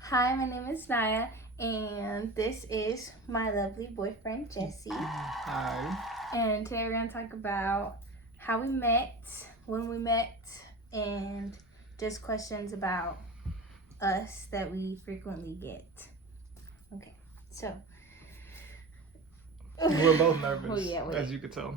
Hi, my name is Naya, and this is my lovely boyfriend, Jesse. Hi. And today we're going to talk about how we met, when we met, and just questions about us that we frequently get. Okay, so. We're both nervous, Well, yeah, as you could tell.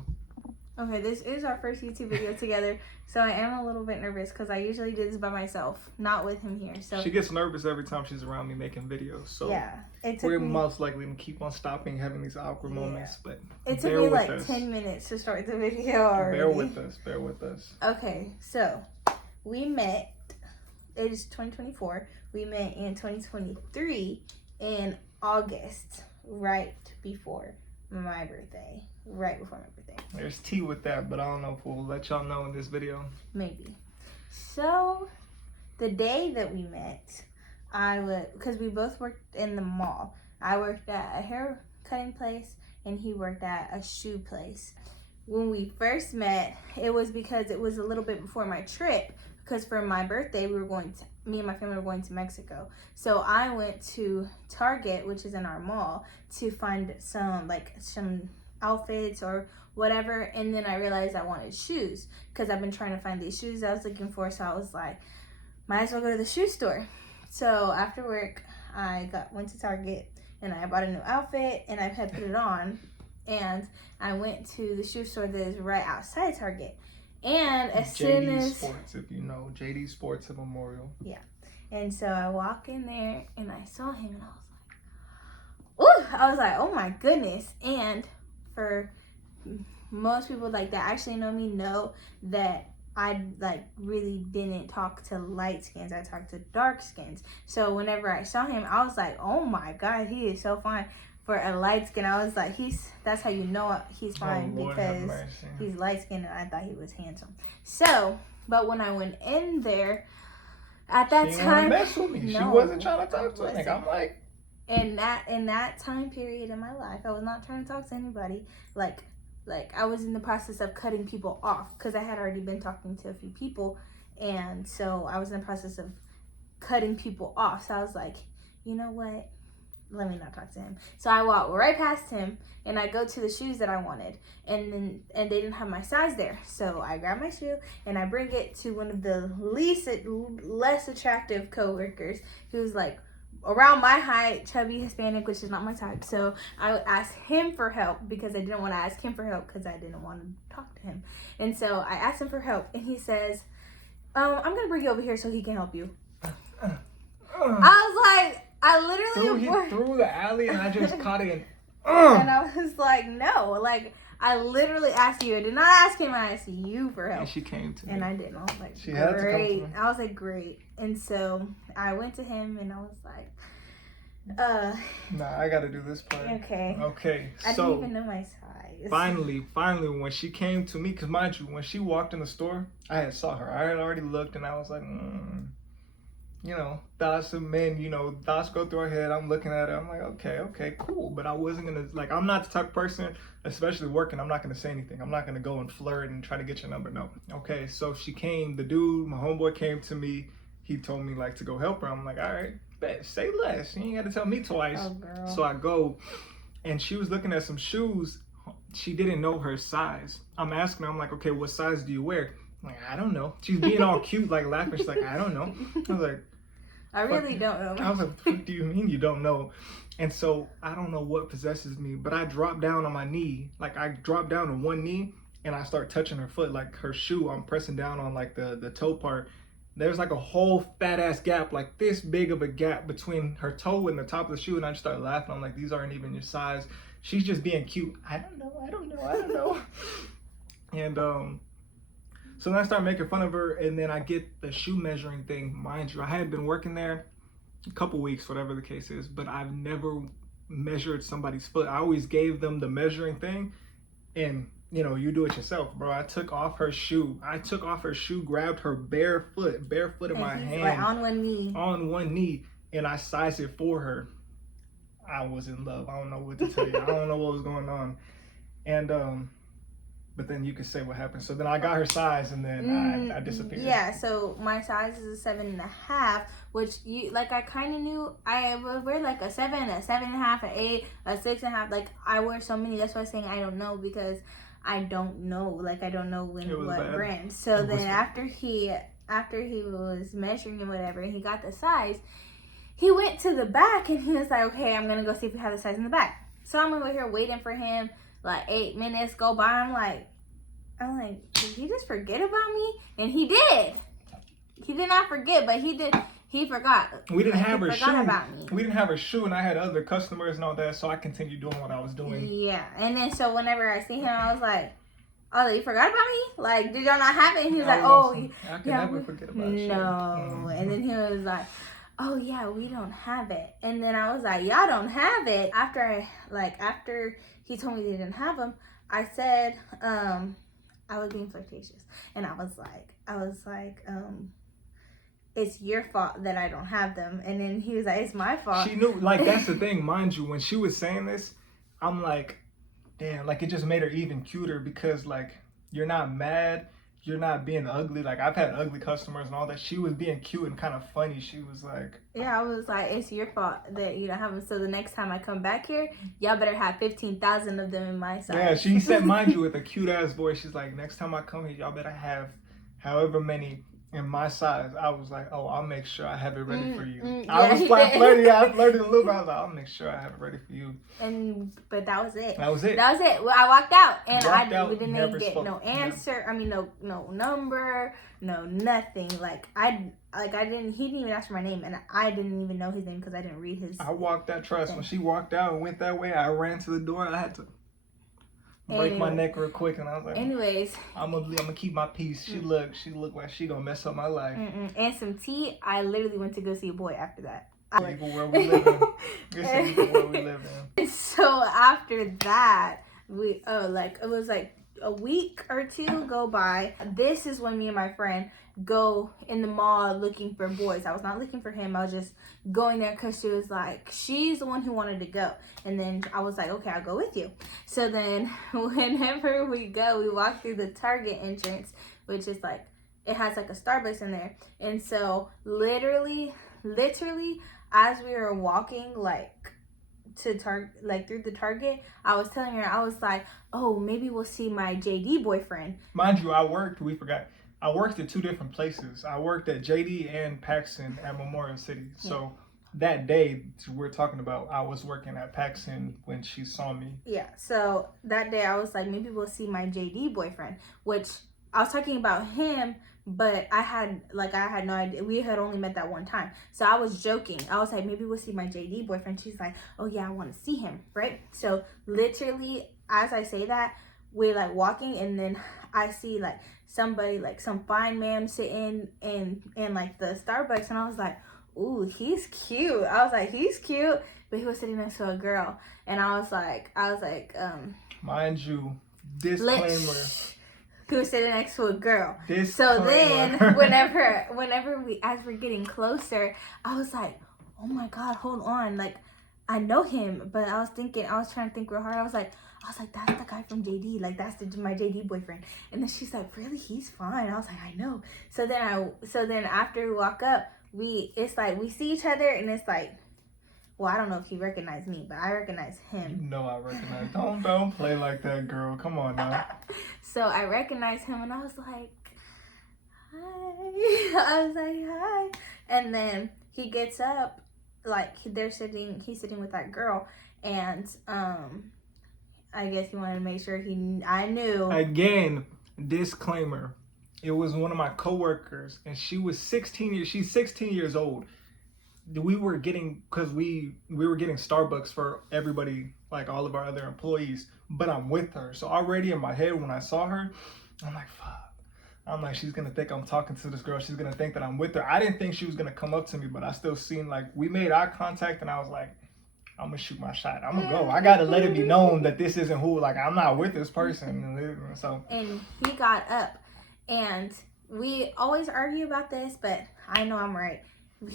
Okay, this is our first YouTube video together, so I am a little bit nervous because I usually do this by myself, not with him here. So she gets nervous every time she's around me making videos. So yeah, we're most likely to keep on stopping having these awkward moments. But it took me like 10 minutes to start the video already. Bear with us. Bear with us. Okay, so we met. It is 2024. We met in 2023 in August, right before my birthday. Right before my birthday. There's tea with that, but I don't know if we'll let y'all know in this video. Maybe. So, the day that we met, because we both worked in the mall. I worked at a hair cutting place, and he worked at a shoe place. When we first met, it was because it was a little bit before my trip, because for my birthday, me and my family were going to Mexico. So I went to Target, which is in our mall, to find some outfits or whatever, and then I realized I wanted shoes because I've been trying to find these shoes I was looking for, so I was like, might as well go to the shoe store. So after work, I went to Target and I bought a new outfit and I had put it on, and I went to the shoe store that is right outside Target. And as soon as Sports, if you know, JD Sports at Memorial. Yeah. And so I walk in there and I saw him and I was like, oh my goodness. And for most people that actually know me know that I really didn't talk to light skins. I talked to dark skins. So whenever I saw him, I was like, oh my God, he is so fine. For a light skin, I was like, that's how you know he's fine, because he's light skinned and I thought he was handsome. So, but when I went in there, at that she time, mess with me. No, she wasn't trying to talk to me. I'm like, in that time period in my life, I was not trying to talk to anybody. Like I was in the process of cutting people off because I had already been talking to a few people, and so I was in the process of cutting people off. So I was like, you know what? Let me not talk to him. So I walk right past him and I go to the shoes that I wanted, and they didn't have my size there. So I grab my shoe and I bring it to one of the less attractive coworkers who's like around my height, chubby Hispanic, which is not my type. So I asked him for help because I didn't want to ask him for help because I didn't want to talk to him. And so I asked him for help and he says, I'm going to bring you over here so he can help you. I was like, I literally threw the alley and I just caught it and I was like, no, I literally asked you. I did not ask him. I asked you for help. And she came to me. And I didn't. I was like, she great. Had to come to me. I was like, great. And so I went to him and I was like, nah, I got to do this part. Okay. Okay. I didn't even know my size. Finally, when she came to me, because mind you, when she walked in the store, I had saw her. I had already looked and I was like, you know, thoughts of men, thoughts go through our head. I'm looking at her. I'm like, okay, cool. But I wasn't going to, I'm not the type of person, especially working, I'm not going to say anything. I'm not going to go and flirt and try to get your number. No. Okay, so she came, the dude, my homeboy came to me. He told me, to go help her. I'm like, all right, bet, say less. You ain't got to tell me twice. Oh, girl. So I go, and she was looking at some shoes. She didn't know her size. I'm asking her, I'm like, okay, what size do you wear? I'm like, I don't know. She's being all cute, laughing. She's like, I don't know. I was like, I really don't know. I was like, what do you mean you don't know? And so I don't know what possesses me, but I dropped down on my knee. I dropped down on one knee and I start touching her foot, her shoe. I'm pressing down on the toe part. There's a whole fat ass gap, this big of a gap between her toe and the top of the shoe. And I just started laughing. I'm like, these aren't even your size. She's just being cute. I don't know. And so then I start making fun of her, and then I get the shoe measuring thing. Mind you, I had been working there a couple weeks, whatever the case is, but I've never measured somebody's foot. I always gave them the measuring thing, and you do it yourself, bro. I took off her shoe, grabbed her bare foot in my hand. On one knee. And I sized it for her. I was in love. I don't know what to tell you. I don't know what was going on. And But then you could say what happened. So then I got her size, and then I disappeared. Yeah, so my size is a 7.5, which I kind of knew. I would wear like a 7, a 7.5, an 8, a 6.5. Like I wear so many. That's why I'm saying I don't know, because I don't know. Like I don't know what bad. brand. So then after he was measuring and whatever, and he got the size, he went to the back and he was like, okay, I'm gonna go see if we have the size in the back. So I'm over here waiting for him. Like 8 minutes go by. I'm like, did he just forget about me? And he did. He did not forget, but he did. He forgot. We didn't have her shoe. About me. We didn't have her shoe, and I had other customers and all that, so I continued doing what I was doing. Yeah, and then so whenever I see him, I was like, you forgot about me? Like, did y'all not have it? And he was like, I can never forget about you. No. And then he was like, oh yeah, we don't have it. And then I was like, y'all don't have it. After he told me they didn't have them, I said, I was being flirtatious, and I was like, it's your fault that I don't have them. And then he was like, it's my fault. She knew, like, that's the thing, mind you, when she was saying this, I'm like, damn, like, it just made her even cuter, because, like, you're not mad, you're not being ugly. Like, I've had ugly customers and all that. She was being cute and kind of funny. She was like, yeah, I was like, it's your fault that you don't have them. So the next time I come back here, y'all better have 15,000 of them in my size. Yeah, she said, mind you, with a cute ass voice, she's like, next time I come here, y'all better have however many in my size. I was like, oh, I'll make sure I have it ready for you. I was flirting. I flirted a little bit. I was like, I'll make sure I have it ready for you. But that was it. That was it. Well, I walked out, and we didn't even get no answer. I mean, no number, no nothing. He didn't even ask for my name, and I didn't even know his name because I didn't read his. I walked that trust. When she walked out and went that way, I ran to the door. I had to break my neck real quick, and I was like, anyways, I'm gonna keep my peace. She looked like she gonna mess up my life. And some tea. I literally went to go see a boy after that. Illegal where we live in. It's illegal where we live in. So after that, it was like a week or two go by. This is when me and my friend go in the mall looking for boys. I was not looking for him. I was just going there because she was like, she's the one who wanted to go. And then I was like, okay, I'll go with you. So then whenever we go, we walk through the Target entrance, which is like, it has like a Starbucks in there. And so literally as we were walking through the Target, I was telling her, I was like, oh, maybe we'll see my JD boyfriend. Mind you, I worked at 2 different places. I worked at JD and Paxson at Memorial City. So that day we're talking about, I was working at Paxson when she saw me. Yeah, so that day I was like, maybe we'll see my JD boyfriend, which I was talking about him, but I had no idea. We had only met that one time. So I was joking. I was like, maybe we'll see my JD boyfriend. She's like, oh yeah, I want to see him, right? So literally, as I say that, we're like walking, and then I see like somebody, like some fine man sitting in like the Starbucks, and I was like, ooh, he's cute. I was like, he's cute, but he was sitting next to a girl, and I was like, mind you, disclaimer. He was sitting next to a girl. Disclaimer. So then, whenever as we're getting closer, I was like, oh my God, hold on, like I know him, but I was trying to think real hard. I was like, that's the guy from JD. Like, that's my JD boyfriend. And then she's like, really? He's fine. I was like, I know. So then after we walk up, it's like we see each other, and it's like, well, I don't know if he recognized me, but I recognize him. You know I recognize. Don't play like that, girl. Come on now. So I recognized him, and I was like, hi. And then he gets up, like he's sitting with that girl, and I guess he wanted to make sure I knew. Again, disclaimer. It was one of my coworkers, and she's 16 years old. We were getting Starbucks for everybody, like all of our other employees, but I'm with her. So already in my head, when I saw her, I'm like, fuck. I'm like, she's gonna think I'm talking to this girl. She's gonna think that I'm with her. I didn't think she was gonna come up to me, but I still seen, like, we made eye contact, and I was like, I'm gonna shoot my shot. I'm gonna go. I gotta let it be known that this isn't who, like, I'm not with this person. So. And he got up, and we always argue about this, but I know I'm right.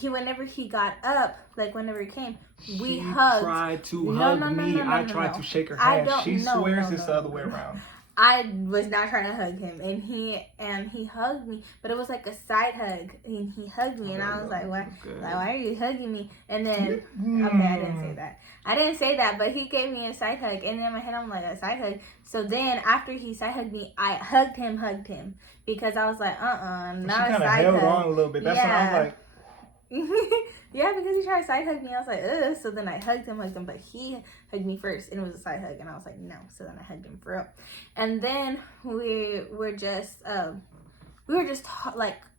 Whenever he got up, like whenever he came, we hugged. She tried to hug me. I tried to shake her hand. She swears it's the other way around. I was not trying to hug him, and he hugged me, but it was like a side hug, and he hugged me, and I was like, why are you hugging me? And then, okay, I didn't say that. I didn't say that, but he gave me a side hug, and in my head, I'm like, a side hug. So then, after he side hugged me, I hugged him, because I was like, not a side hug. She kind of held on a little bit. That's when I was like. Yeah, because he tried to side hug me. I was like, ugh. So then I hugged him, but he hugged me first, and it was a side hug, and I was like, no. So then I hugged him for real. And then we were just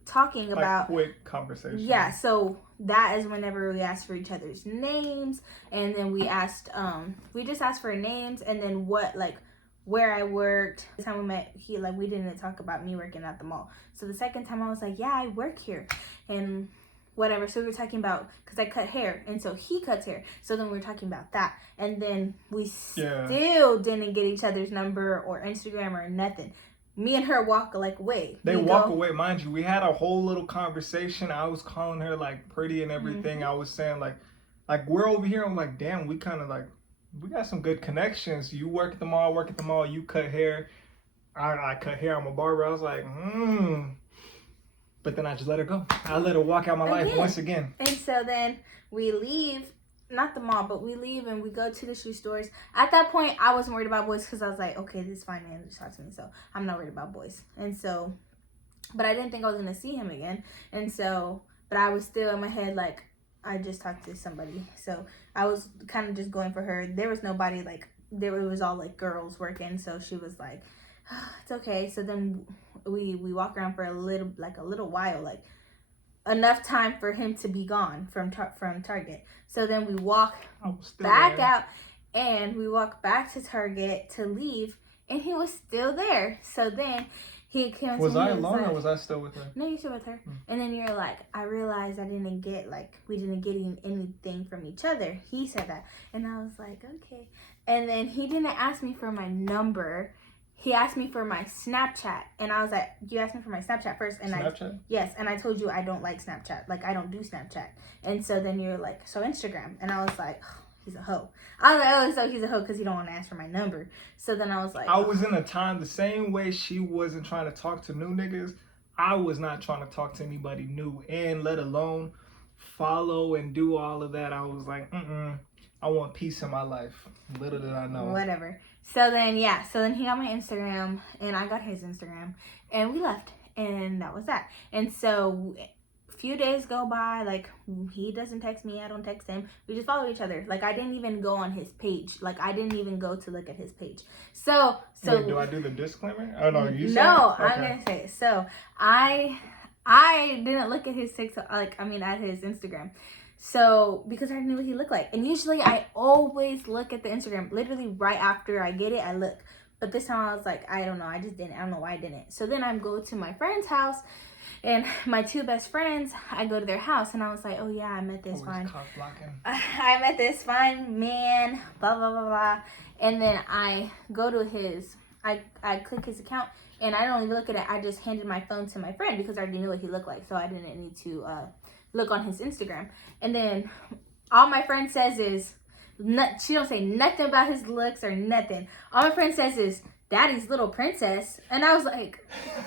talking about quick conversation. Yeah, so that is whenever we asked for each other's names, and then we just asked for names, and then where I worked. The time we met, we didn't talk about me working at the mall. So the second time I was like, yeah, I work here, and whatever. So we were talking about, because I cut hair, and so he cuts hair. So then we were talking about that, and then we still didn't get each other's number or Instagram or nothing. Me and her walk away. They walk away, mind you. We had a whole little conversation. I was calling her pretty and everything. I was saying we're over here. I'm like, damn, we kind of we got some good connections. You work at the mall, I work at the mall. You cut hair, I cut hair. I'm a barber. I was like, But then I just let her go. I let her walk out my life once again. And so then we leave, not the mall, but we leave and we go to the shoe stores. At that point, I wasn't worried about boys because I was like, okay, this is fine, man. Just talk to me. So I'm not worried about boys. And so, but I didn't think I was going to see him again. And so, but I was still in my head I just talked to somebody. So I was kind of just going for her. There was nobody it was all girls working. So she was like, it's okay. So then we walk around for a little while, enough time for him to be gone from Target. So then we walk back out, and we walk back to Target to leave, and he was still there. So then he came to me. Was I alone or was I still with her? No, you're still with her. And then you're like, I realized I didn't get we didn't get anything from each other. He said that, and I was like, okay. And then he didn't ask me for my number. He asked me for my Snapchat, and I was like, you asked me for my Snapchat first, and Snapchat? Yes, and I told you I don't like Snapchat. I don't do Snapchat. And so then you're like, so Instagram. And I was like, oh, he's a hoe. I was like, oh, so he's a hoe because he don't want to ask for my number. So then I was like, I was in a time, the same way she wasn't trying to talk to new niggas, I was not trying to talk to anybody new, and let alone follow and do all of that. I was like, I want peace in my life. Little did I know. Whatever. So then he got my Instagram, and I got his Instagram, and we left, and that was that. And so a few days go by, he doesn't text me, I don't text him. We just follow each other. I didn't even go on his page. I didn't even go to look at his page. So wait, do I do the disclaimer? Oh no, you said no. Okay. I'm gonna say it. So I didn't look at his TikTok, at his Instagram. So, because I knew what he looked like. And usually I always look at the Instagram. Literally right after I get it, I look. But this time I was like, I don't know. I just didn't. I don't know why I didn't. So then I go to my friend's house. And my two best friends, I go to their house. And I was like, oh yeah, I met this fine. I met this fine man. Blah, blah, blah, blah. And then I go to I click his account. And I don't even look at it. I just handed my phone to my friend because I already knew what he looked like. So I didn't need to look on his Instagram. And then all my friend says is, she don't say nothing about his looks or nothing. All my friend says is, Daddy's little princess. And I was like,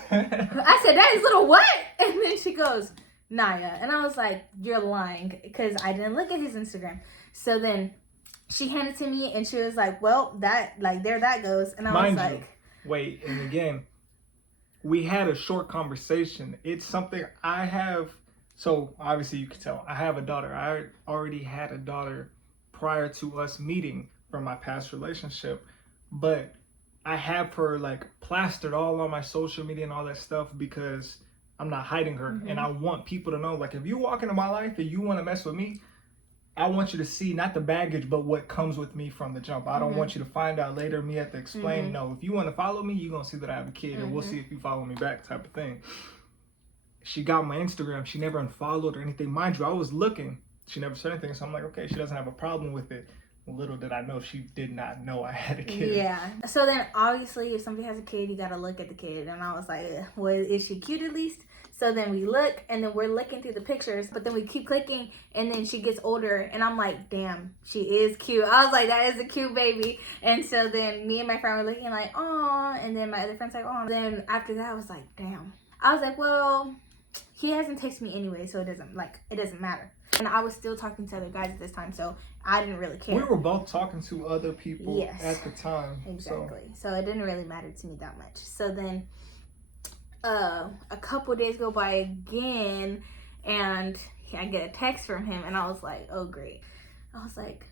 I said, Daddy's little what? And then she goes, Naya. And I was like, you're lying, because I didn't look at his Instagram. So then she handed it to me, and she was like, well, there that goes. And I was like, wait, and again, we had a short conversation. It's something I have. So obviously you can tell I have a daughter. I already had a daughter prior to us meeting from my past relationship, but I have her plastered all on my social media and all that stuff because I'm not hiding her. And I want people to know, if you walk into my life and you want to mess with me, I want you to see not the baggage, but what comes with me from the jump. I don't want you to find out later, me have to explain. No, if you want to follow me, you're going to see that I have a kid, and we'll see if you follow me back, type of thing. She got my Instagram. She never unfollowed or anything. Mind you, I was looking. She never said anything. So I'm like, okay, she doesn't have a problem with it. Little did I know she did not know I had a kid. Yeah. So then obviously if somebody has a kid, you got to look at the kid. And I was like, well, is she cute at least? So then we look, and then we're looking through the pictures, but then we keep clicking, and then she gets older, and I'm like, damn, she is cute. I was like, that is a cute baby. And so then me and my friend were looking like, aw, and then my other friend's like, aw. Then after that, I was like, damn. I was like, well, he hasn't texted me anyway, so it doesn't matter. And I was still talking to other guys at this time, so I didn't really care. We were both talking to other people Yes. at the time. Exactly. So it didn't really matter to me that much. So then a couple days go by again, and I get a text from him, and I was like, oh great. I was like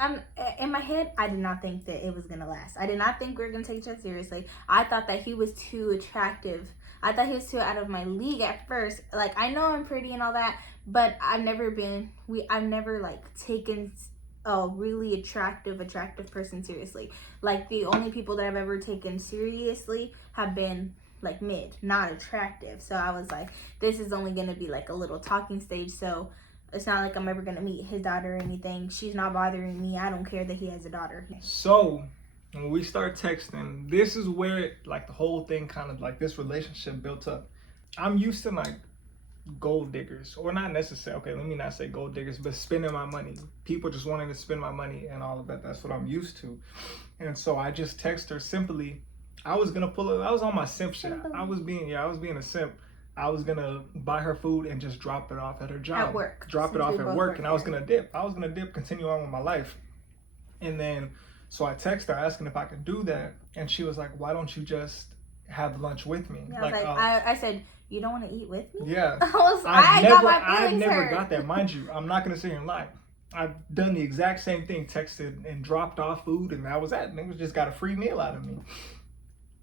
I'm in my head, I did not think that it was gonna last. I did not think we were gonna take each other seriously. I thought that he was too attractive. I thought he was too out of my league at first. Like, I know I'm pretty and all that, but I've never like taken a really attractive person seriously. Like, the only people that I've ever taken seriously have been like mid, not attractive. So I was like, this is only gonna be like a little talking stage, so it's not like I'm ever gonna meet his daughter or anything. She's not bothering me. I don't care that he has a daughter. So when we start texting, this is where like the whole thing kind of like this relationship built up. I'm used to like gold diggers, or not necessarily, okay, let me not say gold diggers, but spending my money. People just wanting to spend my money and all of that. That's what I'm used to. And so I just text her simply. I was gonna pull it. I was on my simp shit. I was being a simp. I was gonna buy her food and just drop it off at her job. At work. Drop it off at work, and I was gonna dip. Continue on with my life. And then, so I texted her asking if I could do that, and she was like, "Why don't you just have lunch with me?" Yeah, I said, "You don't want to eat with me?" Yeah. I never got that. Mind you, I'm not gonna sit here and lie. I've done the exact same thing, texted and dropped off food, and that was that. Niggas just got a free meal out of me.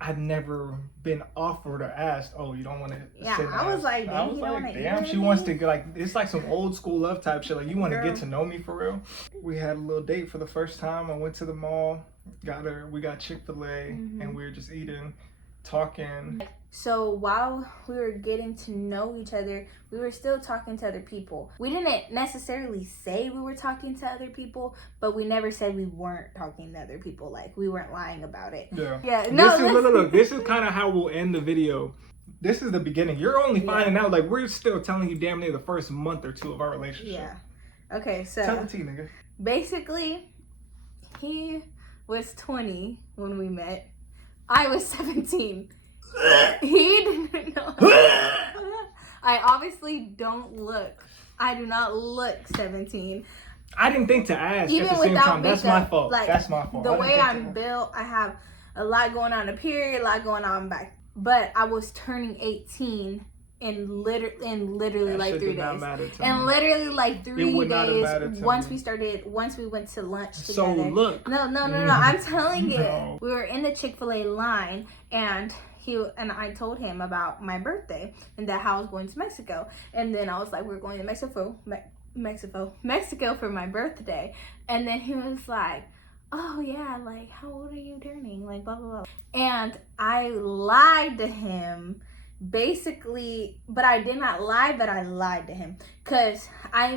I've never been offered or asked, "Oh, you don't want to?" Yeah, I was like, damn, she wants to like. It's like some old school love type shit. Like, you want to get to know me for real. We had a little date for the first time. I went to the mall, we got Chick-fil-A, and we were just eating, talking. So while we were getting to know each other, we were still talking to other people. We didn't necessarily say we were talking to other people, but we never said we weren't talking to other people. Like, we weren't lying about it. Yeah. Look. This is kind of how we'll end the video. This is the beginning. You're only finding out, like, we're still telling you damn near the first month or two of our relationship. Yeah. Okay, so tell the tea, nigga. Basically, he was 20 when we met. I was 17. He didn't know. I obviously I do not look 17. I didn't think to ask. Even at the same time. Makeup, that's my fault. Like, that's my fault. The way I'm built, I have a lot going on in the period, a lot going on back. But I was turning 18 in literally like 3 days. And literally like 3 days once we went to lunch together. So look. No, I'm telling you. We were in the Chick-fil-A line, and I told him about my birthday and that how I was going to Mexico. And then I was like, we're going to Mexico for my birthday. And then he was like, oh yeah, like, how old are you turning? Like, blah, blah, blah. And I lied to him, basically, but I did not lie, but I lied to him. Because I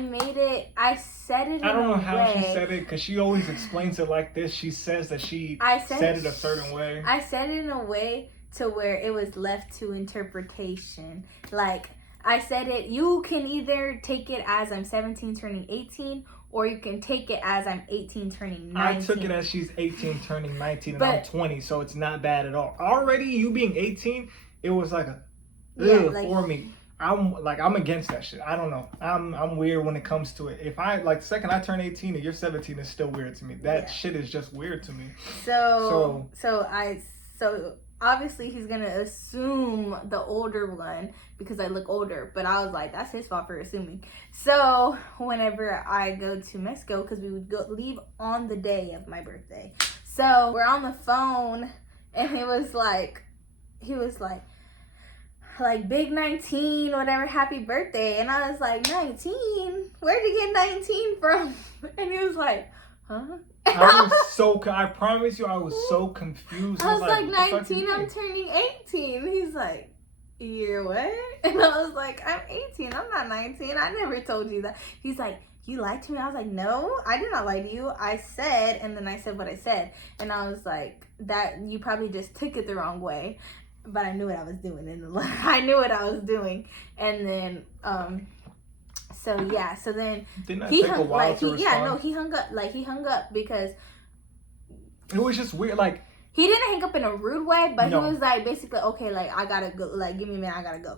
said it in a way. I don't know how she said it, because she always explains it like this. She says that said it a certain way. I said it in a way to where it was left to interpretation. Like, I said it, you can either take it as I'm 17 turning 18, or you can take it as I'm 18 turning 19. I took it as she's 18 turning 19 and I'm 20, so it's not bad at all. Already, you being 18, it was like for me. I'm against that shit. I don't know. I'm weird when it comes to it. If the second I turn 18 and you're 17, it's still weird to me. That shit is just weird to me. So obviously he's gonna assume the older one because I look older, but I was like, that's his fault for assuming. So whenever I go to Mexico, because we would leave on the day of my birthday, so we're on the phone, and he was like big 19, whatever, happy birthday. And I was like, 19? Where'd you get 19 from? And he was like, huh? I promise you, I was so confused. I was like 19, I'm turning 18. He's like, you're what? And I was like, I'm 18, I'm not 19. I never told you that. He's like, you lied to me? I was like, no, I did not lie to you. I said, and then I said what I said. And I was like, that you probably just took it the wrong way. but I knew what I was doing. I knew what I was doing. And then, so yeah. So then Didn't that he take a hung, while like, to he respond? he hung up because It was just weird. Like, he didn't hang up in a rude way, but No. he was like, basically, okay, like, I gotta go. Like, give me a minute, I gotta go.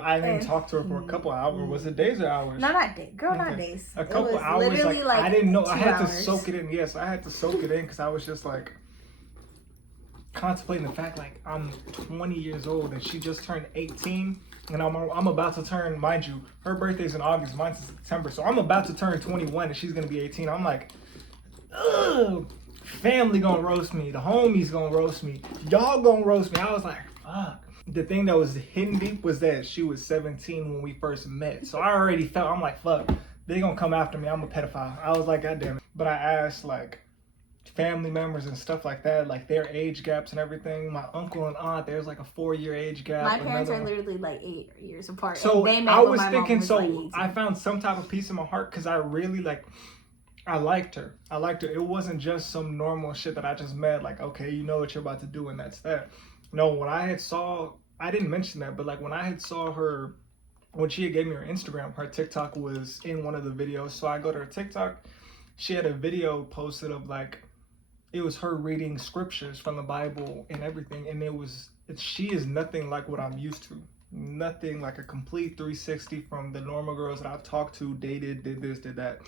I didn't talk to her for a couple hours. Was it days or hours? No, not days. Girl, not Okay. days. A couple it was hours. literally Like, I didn't know. I 2 had to hours. soak it in. Yes, I had to soak it in because I was just like contemplating the fact, like, I'm 20 years old and she just turned 18, and I'm about to turn. Mind you, her birthday's in August, mine's in September, so I'm about to turn 21 and she's gonna be 18. I'm like, ugh. Family gonna roast me. The homies gonna roast me. Y'all gonna roast me. I was like, fuck. The thing that was hidden deep was that she was 17 when we first met. So I already felt, I'm like, fuck, they gonna come after me. I'm a pedophile. I was like, God damn it. But I asked, like, family members and stuff like that, like their age gaps and everything. My uncle and aunt, there's like a 4-year age gap. My parents another are one. literally like 8 years apart. So and they met I when was my mom thinking, was, so like, 18. I found some type of peace in my heart because I really, like, I liked her. It wasn't just some normal shit that I just met. Like, okay, you know what you're about to do, and that's that. No, when I didn't mention that, but like when I had saw her, when she had gave me her Instagram, her TikTok was in one of the videos. So I go to her TikTok. She had a video posted of, like, it was her reading scriptures from the Bible and everything, and she is nothing like what I'm used to. Nothing like a complete 360 from the normal girls that I've talked to, dated, did this, did that.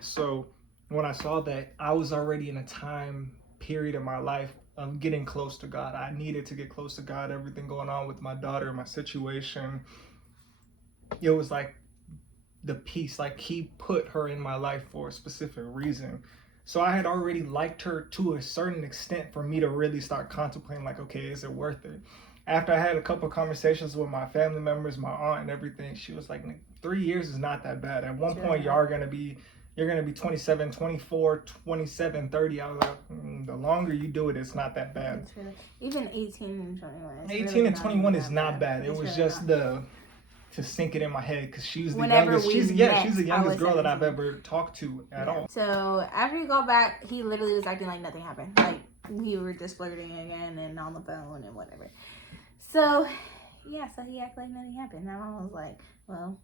So when I saw that, I was already in a time period in my life of getting close to God. I needed to get close to God. Everything going on with my daughter, my situation, it was like the peace, like he put her in my life for a specific reason. So I had already liked her to a certain extent for me to really start contemplating, like, okay, is it worth it? After I had a couple of conversations with my family members, my aunt and everything, she was like, 3 years is not that bad. At one point, you're going to be 27, 24, 27, 30. I was like, the longer you do it, it's not that bad. Really, even 18 and 21. 18 and 21 is not bad. It was really just to sink it in my head because she's the Whenever youngest. we She's the met, youngest I was girl that I've 17. ever talked to at all. So after he got back, he literally was acting like nothing happened. Like we were just flirting again and on the phone and whatever. So yeah, so he acted like nothing happened. And I was like, well.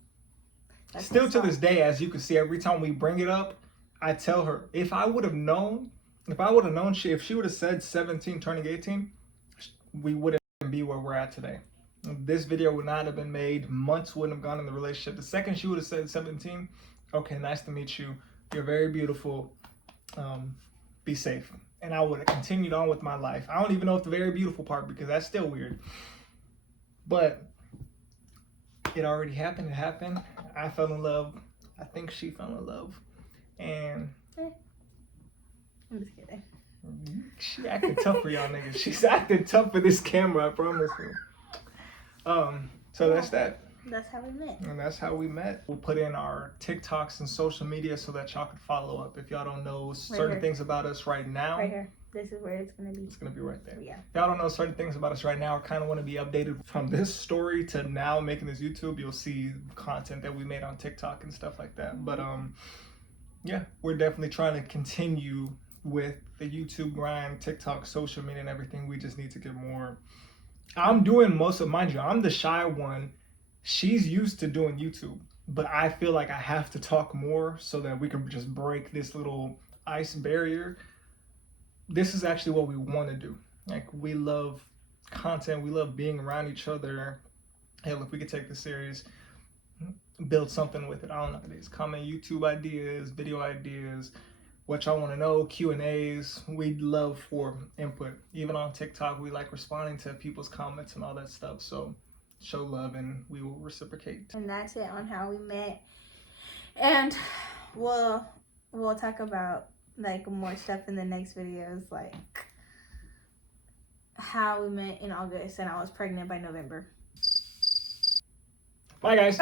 Still to this day, as you can see, every time we bring it up, I tell her, if I would have known, if she would have said 17 turning 18, we wouldn't be where we're at today. This video would not have been made. Months wouldn't have gone in the relationship. The second she would have said 17, okay, nice to meet you. You're very beautiful. Be safe. And I would have continued on with my life. I don't even know if the very beautiful part, because that's still weird. But it already happened. It happened. I fell in love. I think she fell in love. And I'm just kidding. She acting tough for y'all niggas. She's acting tough for this camera, I promise you. So that's that. That's how we met. And that's how we met. We'll put in our TikToks and social media so that y'all can follow up. If y'all don't know certain things about us right now. Right here. This is where it's going to be. It's going to be right there. Yeah. If y'all don't know certain things about us right now, or kind of want to be updated from this story to now making this YouTube, you'll see content that we made on TikTok and stuff like that. But yeah, we're definitely trying to continue with the YouTube grind, TikTok, social media and everything. We just need to get more. I'm doing most of, mind you, I'm the shy one. She's used to doing YouTube, but I feel like I have to talk more so that we can just break this little ice barrier. This is actually what we want to do. Like, we love content. We love being around each other. Hell, if we could take this serious, build something with it. I don't know what it is. Comment YouTube ideas, video ideas, what y'all want to know, Q&As. We'd love for input. Even on TikTok, we like responding to people's comments and all that stuff. So show love and we will reciprocate. And that's it on how we met. And we'll talk about like more stuff in the next videos, like how we met in August and I was pregnant by November. Bye guys.